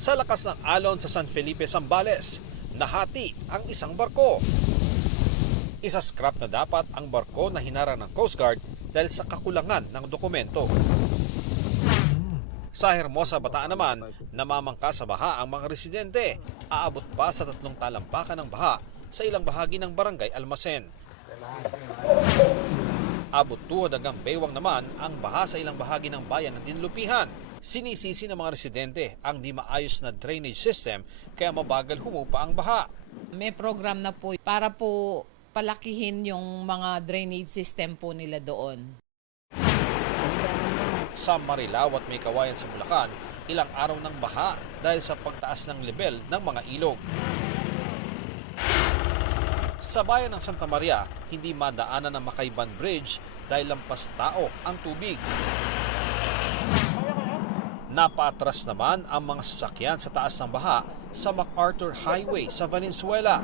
Sa lakas ng alon sa San Felipe, Zambales, nahati ang isang barko. Isa-scrap na dapat ang barko na hinarang ng Coast Guard dahil sa kakulangan ng dokumento. Sa Hermosa, Bataan naman, namamangka sa baha ang mga residente. Aabot pa sa 3 talampakan ng baha sa ilang bahagi ng Barangay Almacen. Abot tuhod hanggang baywang naman ang baha sa ilang bahagi ng bayan ng Dinlupihan. Sinisisi ng mga residente ang di maayos na drainage system kaya mabagal humupa ang baha. May program na po para po palakihin yung mga drainage system po nila doon. Sa Marilao at May Kawayan sa Bulacan, ilang araw ng baha dahil sa pagtaas ng level ng mga ilog. Sa bayan ng Santa Maria, hindi madaanan ng Makayban Bridge dahil lampas tao ang tubig. Napaatras naman ang mga sasakyan sa taas ng baha sa MacArthur Highway sa Valenzuela.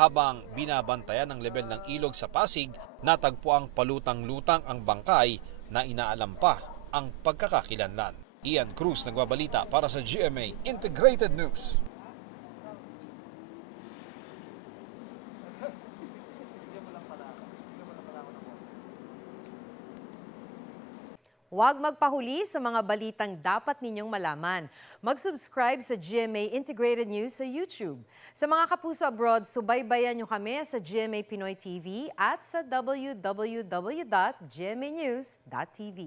Habang binabantayan ang level ng ilog sa Pasig, natagpo ang palutang-lutang ang bangkay na inaalam pa ang pagkakakilanlan. Ian Cruz nagbabalita para sa GMA Integrated News. Huwag magpahuli sa mga balitang dapat ninyong malaman. Mag-subscribe sa GMA Integrated News sa YouTube. Sa mga kapuso abroad, subaybayan nyo kami sa GMA Pinoy TV at sa www.gmanews.tv.